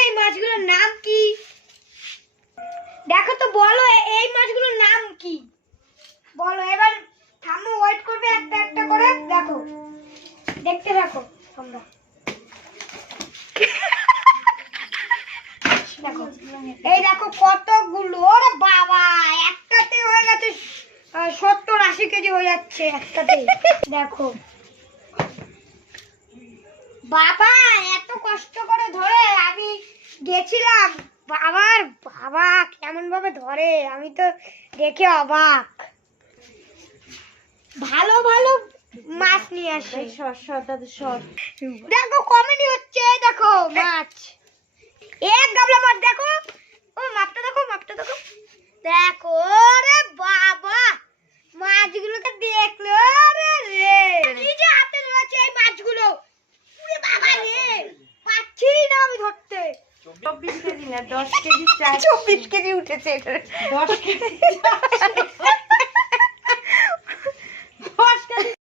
এই মাছগুলোর নাম কি? দেখো তো বলো এই মাছগুলোর নাম কি বলো। এবার ঠাম্মা ওয়েট করবে একটা একটা করে। দেখো দেখতে থাকো তোমরা। দেখো এই দেখো কতগুলো, ওরে বাবা একটাতে হয়ে গেছে 70-80 কেজি হয়ে যাচ্ছে একটাতে। দেখো বাবা এত কষ্ট করে ধরে আমি গেছিলাম, বাবার বাবা কেমন ভাবে ধরে আমি তো দেখে অবাক। ভালো ভালো মাছ নিয়ে আসে। দেখো কমেডি হচ্ছে, দেখো মাছ এক গাবলা মাছ। দেখো ও মাপটা দেখো, মাপটা দেখো। দেখো রে বাবা মাছগুলোকে দেখলো রে রে, নিজে হাতে ধরেছে এই মাছগুলো। ওরে বাবা রে পাচ্ছি না আমি ধরতে। 24 কেজি না 10 কেজি 24 কেজি উঠেছে এটা। 10 কেজি